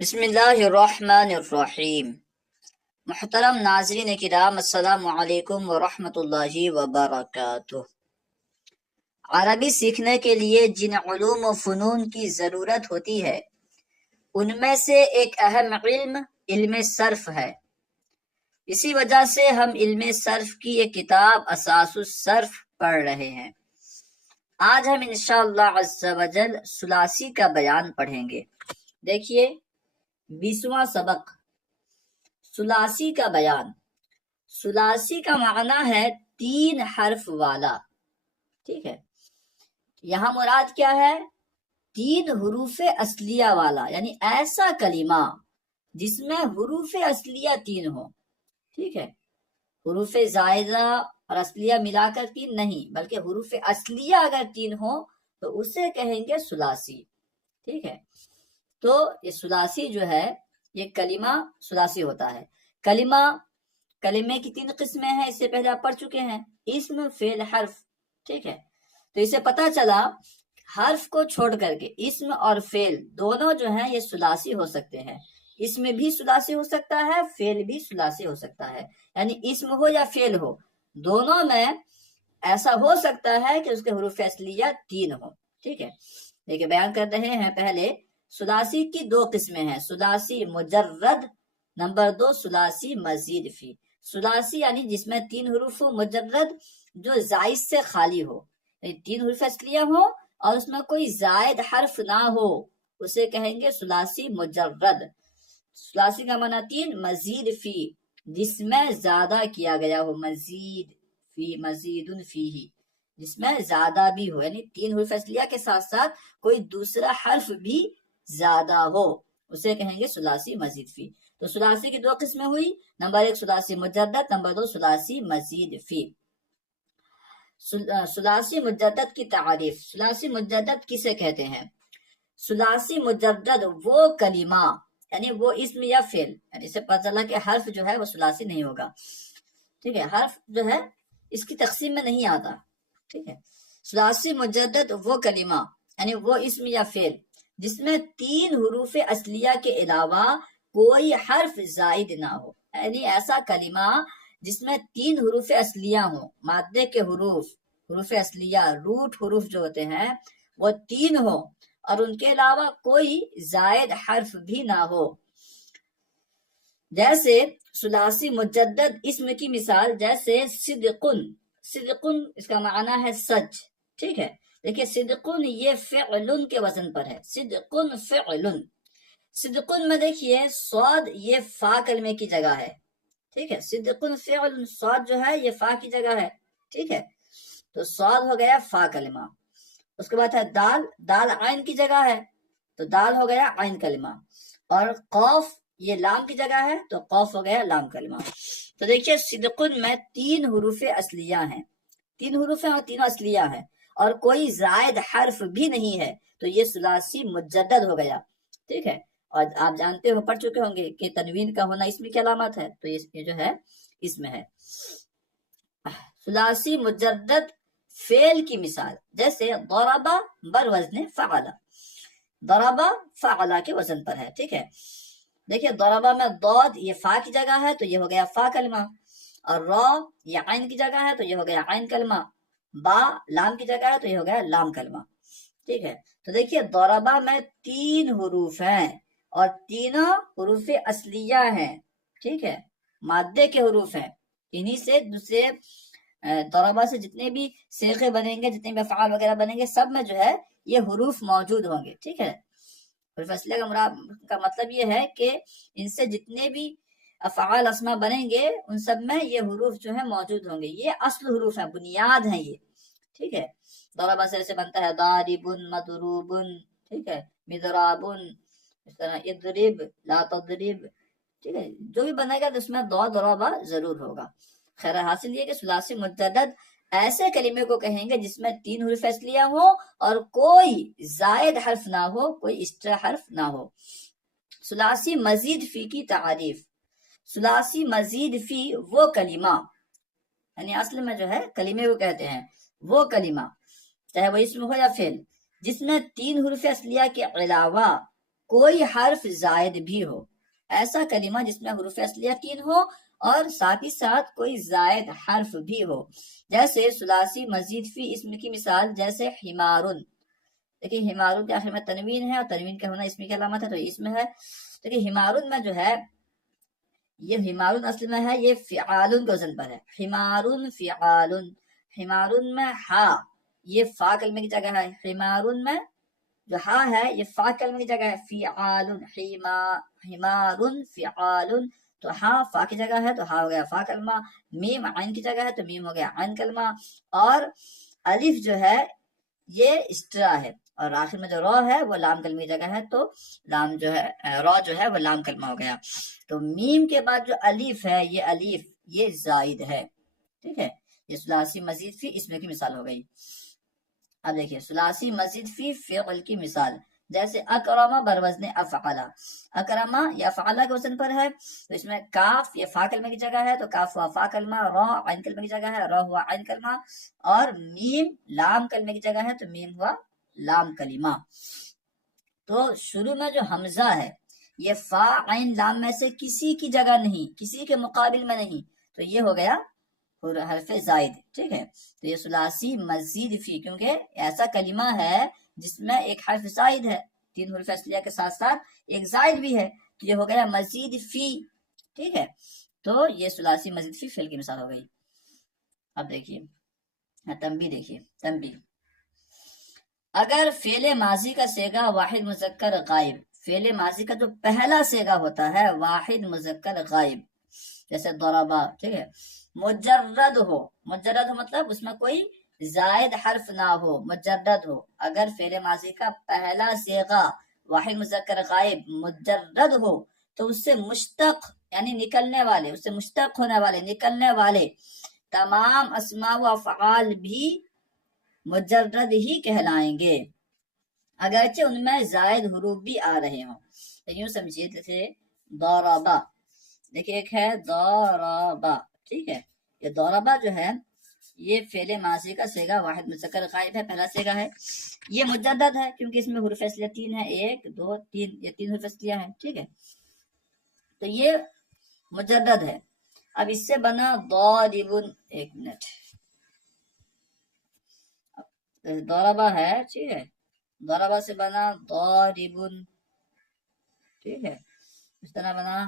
بسم اللہ الرحمن الرحیم۔ محترم ناظرین کرام، السلام علیکم ورحمۃ اللہ وبرکاتہ۔ عربی سیکھنے کے لیے جن علوم و فنون کی ضرورت ہوتی ہے ان میں سے ایک اہم علم صرف ہے۔ اسی وجہ سے ہم علم صرف کی ایک کتاب اساس الصرف پڑھ رہے ہیں۔ آج ہم انشاءاللہ عز و جل ثلاثی کا بیان پڑھیں گے۔ دیکھیے 20واں سبق، ثلاثی کا بیان۔ ثلاثی کا معنی ہے 3 حرف والا، ٹھیک ہے۔ یہاں مراد کیا ہے؟ 3 حروف اصلیہ والا، یعنی ایسا کلمہ جس میں حروف اصلیہ 3 ہو، ٹھیک ہے۔ حروف زائدہ اور اصلیہ ملا کر 3 نہیں، بلکہ حروف اصلیہ اگر 3 ہو تو اسے کہیں گے ثلاثی، ٹھیک ہے۔ تو یہ ثلاثی جو ہے، یہ کلمہ ثلاثی ہوتا ہے۔ کلمے کی 3 قسمیں ہیں، اس سے پہلے آپ پڑھ چکے ہیں، اسم، فعل، حرف، ٹھیک ہے۔ تو اسے پتہ چلا حرف کو چھوڑ کر کے اسم اور فعل دونوں جو ہیں یہ ثلاثی ہو سکتے ہیں۔ اسم بھی ثلاثی ہو سکتا ہے، فعل بھی ثلاثی ہو سکتا ہے، یعنی اسم ہو یا فعل ہو، دونوں میں ایسا ہو سکتا ہے کہ اس کے حروف اصلیہ 3 ہو، ٹھیک ہے۔ دیکھیں بیان کر رہے ہیں، پہلے ثلاثی کی 2 قسمیں ہیں، ثلاثی مجرد، نمبر 2 ثلاثی مزید فی۔ ثلاثی یعنی جس میں 3 حروف ہو، مجرد جو زائد سے خالی ہو، یعنی 3 حروف اصلیہ ہو اور اس میں کوئی زائد حرف نہ ہو، اسے کہیں گے ثلاثی مجرد۔ ثلاثی کا معنی 3، مزید فی جس میں زیادہ کیا گیا ہو، مزید فی، مزید فی ہی جس میں زیادہ بھی ہو، یعنی 3 حروف اصلیہ کے ساتھ ساتھ کوئی دوسرا حرف بھی زیادہ ہو، اسے کہیں گے ثلاثی مزید فی۔ تو ثلاثی کی 2 قسمیں ہوئی، نمبر 1 ثلاثی مجدد، نمبر 2 ثلاثی مزید فی۔ ثلاثی مجدد کی تعریف۔ ثلاثی مجدد کسے کہتے ہیں؟ ثلاثی مجدد وہ کلمہ، یعنی وہ اسم یا فعل، یعنی اسے پتہ چلا کہ حرف جو ہے وہ ثلاثی نہیں ہوگا، ٹھیک ہے، حرف جو ہے اس کی تقسیم میں نہیں آتا، ٹھیک ہے۔ ثلاثی مجدد وہ کلمہ، یعنی وہ اسم یا فعل جس میں 3 حروف اصلیہ کے علاوہ کوئی حرف زائد نہ ہو، یعنی ایسا کلمہ جس میں 3 حروف اصلیہ ہوں، مادے کے حروف اصلیہ، روٹ حروف جو ہوتے ہیں وہ 3 ہو اور ان کے علاوہ کوئی زائد حرف بھی نہ ہو۔ جیسے ثلاثی مجدد اسم کی مثال، جیسے صدقن، صدقن اس کا معنی ہے سچ، ٹھیک ہے۔ دیکھیے صدقن یہ فعلن کے وزن پر ہے، صدقن فعلن۔ صدقن میں دیکھیے صاد یہ فا کلمے کی جگہ ہے، ٹھیک ہے، صدقن فعلن، صاد جو ہے یہ فا کی جگہ ہے، ٹھیک ہے۔ تو صاد ہو گیا فا کلمہ۔ اس کے بعد ہے دال، دال عین کی جگہ ہے تو دال ہو گیا عین کلمہ، اور قوف یہ لام کی جگہ ہے تو قوف ہو گیا لام کلمہ۔ تو دیکھیے صدقن میں 3 حروف اصلیہ ہیں، 3 حروف ہیں اور تینوں اصلیہ ہیں، اور کوئی زائد حرف بھی نہیں ہے، تو یہ ثلاثی مجدد ہو گیا، ٹھیک ہے۔ اور آپ جانتے ہو، پڑھ چکے ہوں گے کہ تنوین کا ہونا اسم کی علامت ہے، تو یہ جو ہے اسم ہے۔ ثلاثی مجدد فعل کی مثال، جیسے ضرب بر وزن فعل، ضرب فعل کے وزن پر ہے، ٹھیک ہے۔ دیکھیے ضربہ میں ضاد یہ فا کی جگہ ہے تو یہ ہو گیا فا کلمہ، اور را یہ عین کی جگہ ہے تو یہ ہو گیا عین کلمہ، با لام کی جگہ ہے تو یہ ہو گیا لام کلمہ، ٹھیک ہے۔ تو دیکھیے ضربہ میں 3 حروف ہیں اور تینوں حروف اصلیہ ہیں، ٹھیک ہے، مادے کے حروف ہیں۔ انہی سے دوسرے ضربہ سے جتنے بھی صیغے بنیں گے، جتنے بھی افعال وغیرہ بنیں گے، سب میں جو ہے یہ حروف موجود ہوں گے، ٹھیک ہے۔ حروف اصلیہ کا مطلب یہ ہے کہ ان سے جتنے بھی افعال اسما بنیں گے ان سب میں یہ حروف جو ہے موجود ہوں گے، یہ اصل حروف ہیں، بنیاد ہیں یہ، ٹھیک ہے۔ ضربہ سے ایسے بنتا ہے ضاربن، مضروبن، ٹھیک ہے، مضرابن، اس طرح اضرب، لا تضرب، ٹھیک ہے، جو بھی بنے گا تو اس میں ضربہ ضرور ہوگا۔ خیر حاصل یہ کہ ثلاثی مجدد ایسے کلمے کو کہیں گے جس میں 3 حروف اصلیہ ہو اور کوئی زائد حرف نہ ہو، کوئی ایکسٹرا حرف نہ ہو۔ ثلاثی مزید فی کی تعریف۔ ثلاثی مزید فی وہ کلمہ، یعنی اصل میں جو ہے کلمے کو کہتے ہیں وہ کلمہ، چاہے وہ اسم ہو یا فعل، جس میں 3 حروف اصلیہ کے علاوہ کوئی حرف زائد بھی ہو، ایسا کلمہ جس میں حروف اصلیہ 3 ہو اور ساتھ ہی ساتھ کوئی زائد حرف بھی ہو، جیسے ثلاثی مزید فی اسم کی مثال، جیسے حمارن۔ دیکھیے حمارن کے آخر میں تنوین ہے، اور تنوین کا ہونا اسم کی علامت ہے، تو اسم ہے۔ دیکھیے حمارن میں جو ہے، یہ حمارن اصل میں ہے، یہ فعالن کے وزن پر ہے، حمارن فعالن۔ حمارن میں ہا، یہ فا کلمے کی جگہ ہے، حمارن میں جو ہا ہے یہ فا کلمے کی جگہ ہے، فعالن، حمارن فعالن، تو ہا فا کی جگہ ہے تو ہا ہو گیا فا کلمہ، میم عین کی جگہ ہے تو میم ہو گیا عین کلمہ، اور الف جو ہے یہ اسٹرا ہے، اور آخر میں جو رو ہے وہ لام کلمے کی جگہ ہے، تو لام جو ہے رو جو ہے وہ لام کلمہ ہو گیا۔ تو میم کے بعد جو الف ہے، یہ الف یہ زائد ہے، ٹھیک ہے، یہ ثلاثی مزید فی اسم کی مثال ہو گئی۔ اب دیکھیے ثلاثی مزید فی فعل کی مثال، جیسے اکرما بروزن افعلا، اکرما یہ افعلا کے وزن پر ہے، تو اس میں کاف یہ فا کلمے کی جگہ ہے تو کاف ہوا فا کلمہ، رو عین کلمے کی جگہ ہے رو ہوا عین کلمہ، اور میم لام کلمے کی جگہ ہے تو میم ہوا لام کلمہ۔ تو شروع میں جو حمزہ ہے یہ فا عین لام میں سے کسی کی جگہ نہیں، کسی کے مقابل میں نہیں، تو یہ ہو گیا حرف زائد، ٹھیک ہے۔ تو یہ ثلاثی مزید فی، کیونکہ ایسا کلمہ ہے جس میں ایک حرف زائد ہے، 3 حروف اصلیہ کے ساتھ ساتھ ایک زائد بھی ہے، تو یہ ہو گیا مزید فی، ٹھیک ہے۔ تو یہ ثلاثی مزید فی فعل کی مثال ہو گئی۔ اب دیکھیے تنبیہ، دیکھیے تنبیہ، اگر فعل ماضی کا صیغہ واحد مذکر غائب، فعل ماضی کا جو پہلا صیغہ ہوتا ہے واحد مذکر غائب، جیسے ضربا، ٹھیک ہے، مجرد ہو، مجرد ہو مطلب اس میں کوئی زائد حرف نہ ہو، مجرد ہو، اگر فعل ماضی کا پہلا صیغہ واحد مذکر غائب مجرد ہو تو اس سے مشتق یعنی نکلنے والے، اس سے مشتق ہونے والے نکلنے والے تمام اسماء و افعال بھی مجرد ہی کہلائیں گے، اگرچہ ان میں زائد حروف بھی آ رہے ہوں۔ یوں سمجھیے جیسے ضربا، دیکھیے ایک ہے ضربا، ٹھیک ہے، یہ ضربا جو ہے یہ فعل ماضی کا صیغہ واحد مذکر غائب ہے، پہلا صیغہ ہے، یہ مجدد ہے کیونکہ اس میں حروف اصلیہ 3 ہے، 1 2 3، یہ 3 حروف اصلیہ ہیں، ٹھیک ہے، تو یہ مجدد ہے۔ اب اس سے بنا ضاربن، ایک منٹ، ضربا ہے، ٹھیک ہے، ضربا سے بنا ضاربن، ٹھیک ہے، اس طرح بنا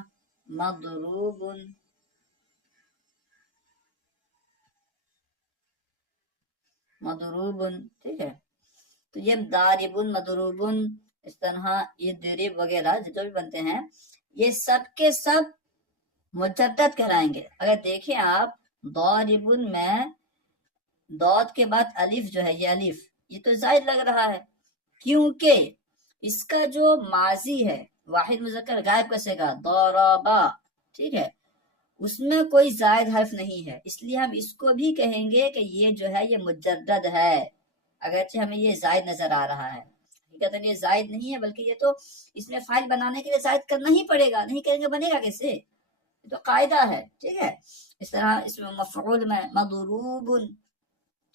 مضروبن، مضروبن، ٹھیک ہے، تو یہ ضاربن، مضروبن، اس طرح یہ ضرب وغیرہ جو بھی بنتے ہیں یہ سب کے سب مجدد کہلائیں گے۔ اگر دیکھیں آپ ضاربن میں ضاد کے بعد الف جو ہے یہ الف یہ تو زائد لگ رہا ہے، کیونکہ اس کا جو ماضی ہے واحد مذکر غائب کا صیغہ ضربا، ٹھیک ہے، اس میں کوئی زائد حرف نہیں ہے، اس لیے ہم اس کو بھی کہیں گے کہ یہ جو ہے یہ مجدد ہے، اگرچہ ہمیں یہ زائد نظر آ رہا ہے، حقیقت یہ زائد نہیں ہے بلکہ یہ تو اس میں فاعل بنانے کے لیے زائد کرنا ہی پڑے گا، نہیں کریں گے بنے گا کیسے، یہ تو قاعدہ ہے، ٹھیک ہے۔ اس طرح اس میں مفعول میں مضروب،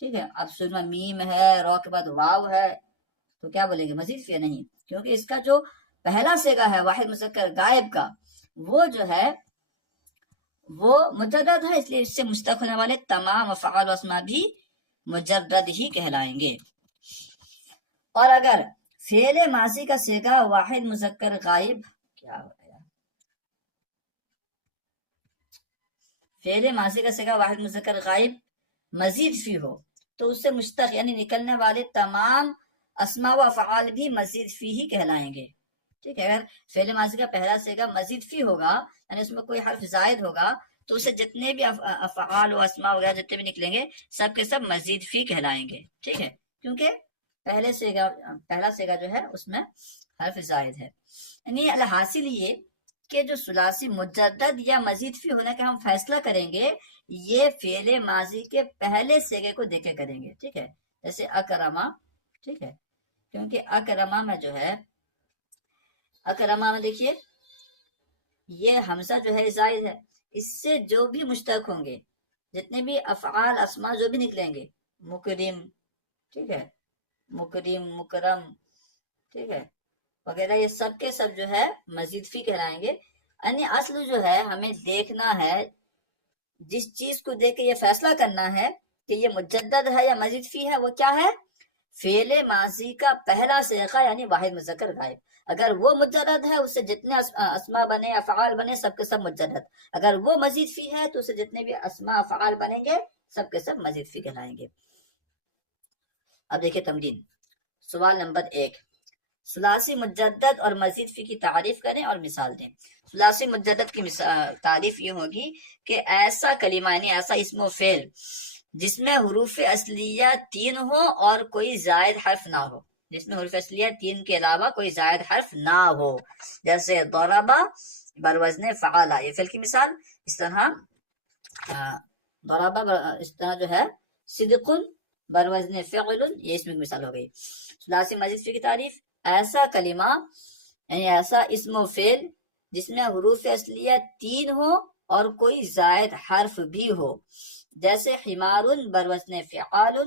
ٹھیک ہے، اب سن میں میم ہے، رو کے بعد واو ہے، تو کیا بولیں گے مزید فی نہیں، کیونکہ اس کا جو پہلا صیغہ ہے واحد مذکر غائب کا وہ جو ہے وہ مجدد ہے، اس لیے اس سے مشتق ہونے والے تمام افعال و اسماء بھی مجدد ہی کہلائیں گے۔ اور اگر فعل ماضی کا صیغہ واحد مذکر غائب، کیا ہو گیا، فعل ماضی کا صیغہ واحد مذکر غائب مزید فی ہو تو اس سے مشتق یعنی نکلنے والے تمام اسماء و افعال بھی مزید فی ہی کہلائیں گے، ٹھیک ہے، اگر فعل ماضی کا پہلا صیغہ مزید فی ہوگا یعنی اس میں کوئی حرف زائد ہوگا تو اسے جتنے بھی افعال و اسماء وغیرہ جتنے بھی نکلیں گے سب کے سب مزید فی کہلائیں گے، ٹھیک ہے، کیونکہ پہلا صیغہ جو ہے اس میں حرف زائد ہے۔ یعنی الحاصل یہ کہ جو ثلاثی مجدد یا مزید فی ہونے کا ہم فیصلہ کریں گے یہ فعل ماضی کے پہلے صیغے کو دیکھ کے کریں گے، ٹھیک ہے، جیسے اکرما، ٹھیک ہے، کیونکہ اکرما میں جو ہے اکرما میں دیکھیے یہ حمزہ جو ہے زائد ہے، اس سے جو بھی مشتق ہوں گے جتنے بھی افعال اسماء جو بھی نکلیں گے، مکرم، ٹھیک ہے، مکرم، مکرم، ٹھیک ہے، وغیرہ یہ سب کے سب جو ہے مزید فی کہلائیں گے. یعنی اصل جو ہے ہمیں دیکھنا ہے، جس چیز کو دیکھ کے یہ فیصلہ کرنا ہے کہ یہ مجدد ہے یا مزید فی ہے، وہ کیا ہے؟ فعل ماضی کا پہلا صیغہ یعنی واحد مذکر غائب. اگر وہ مجرد ہے، اس سے جتنے اسماء بنے افعال بنے سب کے سب مجرد. اگر وہ مزید فی ہے تو اس سے جتنے بھی اسماء افعال بنیں گے سب کے سب مزید فی کہلائیں گے. اب دیکھیں تمرین سوال نمبر 1. ثلاثی مجدد اور مزید فی کی تعریف کریں اور مثال دیں. ثلاثی مجدد کی تعریف یہ ہوگی کہ ایسا کلمہ یعنی ایسا اسم و فعل جس میں حروف اصلیہ 3 ہو اور کوئی زائد حرف نہ ہو. جس میں حروف اصلیہ 3 کے علاوہ کوئی زائد حرف نہ ہو. جیسے ضربا بروزن فعلا، یہ فعل کی مثال. اس طرح ضربا اس طرح جو ہے صدق بروزن فعل، یہ اسم کی مثال ہو گئی. ثلاثی مزید فی کی تعریف: ایسا کلمہ یعنی ایسا اسم و فعل جس میں حروف اصلیہ 3 ہو اور کوئی زائد حرف بھی ہو. جیسے حمار بروزن فعال،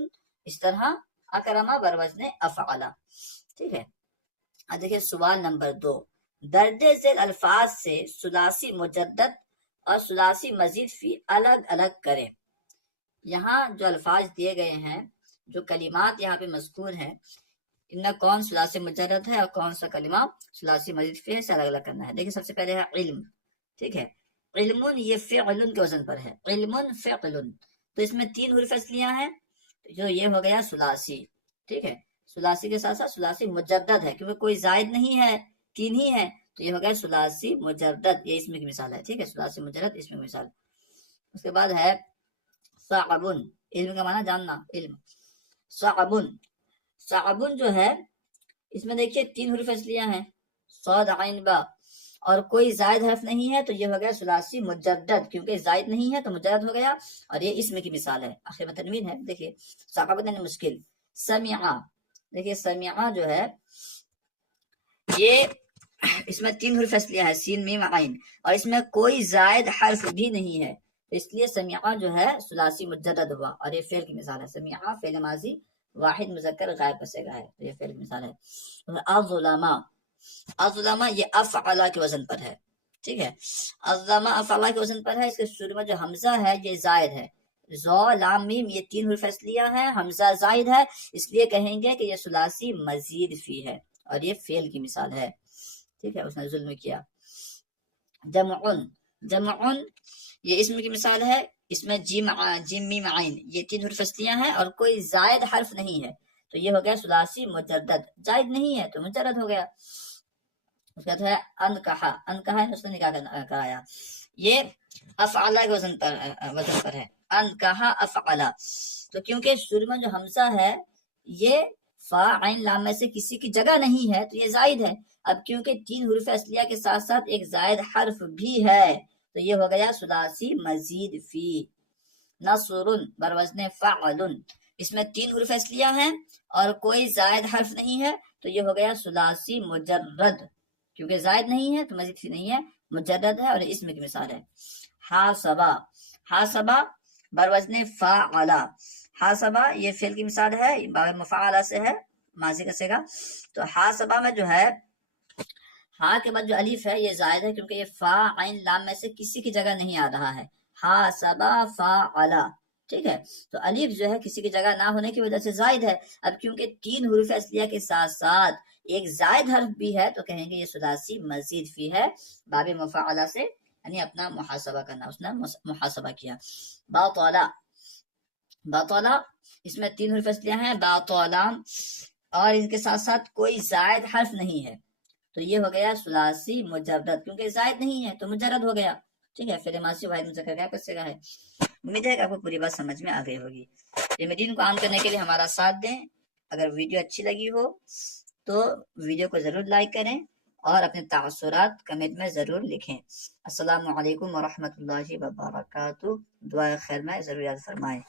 اس طرح اکرما بروزن افعلا. ٹھیک ہے. اب دیکھیں سوال نمبر 2. درجہ ذیل الفاظ سے ثلاثی مجدد اور ثلاثی مزید فی الگ الگ کریں. یہاں جو الفاظ دیے گئے ہیں، جو کلمات یہاں پہ مذکور ہیں، ان میں کون ثلاثی مجرد ہے اور کون سا کلمہ ثلاثی مزید فی سے الگ الگ کرنا ہے. دیکھیں سب سے پہلے ہے علم. ٹھیک ہے. علم یہ فعل کے وزن پر ہے. علم فعل، تو اس میں 3 حروف اصلیہ ہیں، جو یہ ہو گیا ثلاثی. ٹھیک ہے. ثلاثی کے ساتھ ساتھ ثلاثی مجدد ہے کیونکہ کوئی زائد نہیں ہے، 3 ہی ہے، تو یہ ہو گیا ثلاثی مجدد. یہ اسم کی مثال ہے. ٹھیک ہے. ثلاثی مجرد اسم کی مثال. اس کے بعد ہے صعبن. علم کا معنی جاننا، علم. صعبن، صعبن جو ہے اس میں دیکھیے 3 حروف اصلیہ ہیں، صاد عین با، اور کوئی زائد حرف نہیں ہے، تو یہ ہو گیا ثلاثی مجدد. کیونکہ زائد نہیں ہے تو مجرد ہو گیا، اور یہ اسم کی مثال ہے. آخر میں تنوین ہے. دیکھیے صعبن یعنی مشکل. سمعا، دیکھیے سمعا جو ہے یہ اس میں 3 حروف اصلیہ ہے، سین میم عین، اور اس میں کوئی زائد حرف بھی نہیں ہے، اس لیے سمعا جو ہے ثلاثی مجدد ہوا. اور یہ فعل کی مثال ہے. سمعا فعل ماضی واحد مذکر غائب کا صیغہ ہے، تو یہ فعل کی مثال ہے. الظلما، الظلما یہ افعلا کے وزن پر ہے. ٹھیک ہے. الظلما افعلا کے وزن پر ہے. اس کے شروع میں جو حمزہ ہے یہ زائد ہے. ذو لام میم یہ 3 حروف اصلیہ ہے، حمزہ زائد ہے، اس لیے کہیں گے کہ یہ ثلاثی مزید فی ہے، اور یہ فعل کی مثال ہے. ٹھیک ہے. اس نے ظلم کیا. جمعن، جمعن یہ اسم کی مثال ہے. اس میں جیم میم عین یہ 3 حروف اصلیہ ہیں اور کوئی زائد حرف نہیں ہے، تو یہ ہو گیا ثلاثی مجدد. زائد نہیں ہے تو مجرد ہو گیا. اس کا ہے انکحا، انکحا اس نے نکاح کرایا، یہ افعلا کے وزن پر ہے. انکحا افعلا، تو کیونکہ شروع میں جو حمزہ ہے یہ فا عین لام میں سے کسی کی جگہ نہیں ہے تو یہ زائد ہے. اب کیونکہ 3 حروف اصلیہ کے ساتھ ساتھ ایک زائد حرف بھی ہے تو یہ ہو گیا ثلاثی مزید فی. نصر بروزن فعل، اس میں 3 حروف اصلیہ ہیں اور کوئی زائد حرف نہیں ہے تو یہ ہو گیا ثلاثی مجرد. کیونکہ زائد نہیں ہے تو مزید فی نہیں ہے، مجرد ہے، اور اسم کی مثال ہے. حاسبہ، حاسبہ بروزن فعلا، حاسبہ یہ فعل کی مثال ہے، باب مفعلہ سے ہے، ماضی کا صیغہ. تو حاسبہ میں جو ہے ہا کے بعد جو الف ہے یہ زائد ہے کیونکہ یہ فا عین لام میں سے کسی کی جگہ نہیں آ رہا ہے. حاسبہ فعلا. ٹھیک ہے. تو الف جو ہے کسی کی جگہ نہ ہونے کی وجہ سے زائد ہے. اب کیونکہ 3 حروف اصلیہ کے ساتھ ساتھ ایک زائد حرف بھی ہے تو کہیں گے یہ ثلاثی مزید فی ہے، باب مفعلہ سے، یعنی اپنا محاسبہ کرنا، اس نے محاسبہ کیا. باطلا، باطلا اس میں 3 حروف اصلیہ ہیں، باطلا، اور ان کے ساتھ ساتھ کوئی زائد حرف نہیں ہے تو یہ ہو گیا ثلاثی مجرد. کیونکہ زائد نہیں ہے تو مجرد ہو گیا. ٹھیک ہے. فعل ماضی واحد مذکر غائب کا صیغہ ہے. امید ہے کہ آپ کو پوری بات سمجھ میں آ گئی ہوگی. ریمیڈین کو عام کرنے کے لیے ہمارا ساتھ دیں. اگر ویڈیو اچھی لگی ہو تو ویڈیو کو ضرور لائک کریں اور اپنے تاثرات کمنٹ میں ضرور لکھیں. السلام علیکم ورحمۃ اللہ وبرکاتہ. دعائے خیر میں ضرور یاد فرمائیں.